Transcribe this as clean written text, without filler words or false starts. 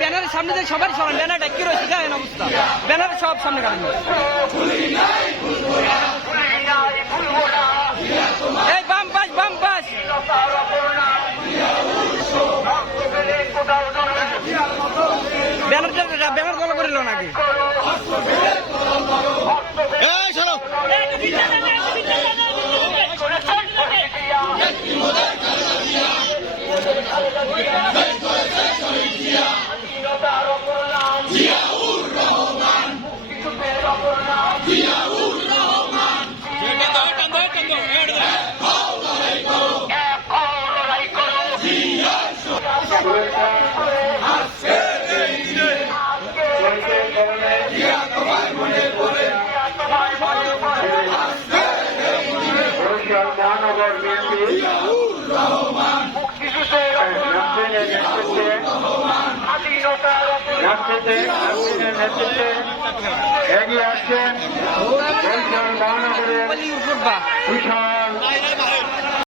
ব্যানারের সামনে থেকে সবারই সরান, ব্যানারটা কি রয়েছে জানেন অবস্থা, ব্যানারের সব সামনে কারণ এই বাম পাশ ব্যানার ফলো করিল নাকি মহানগর বিএনপি নেতৃত্বে এগিয়ে আসছেন মহানগরের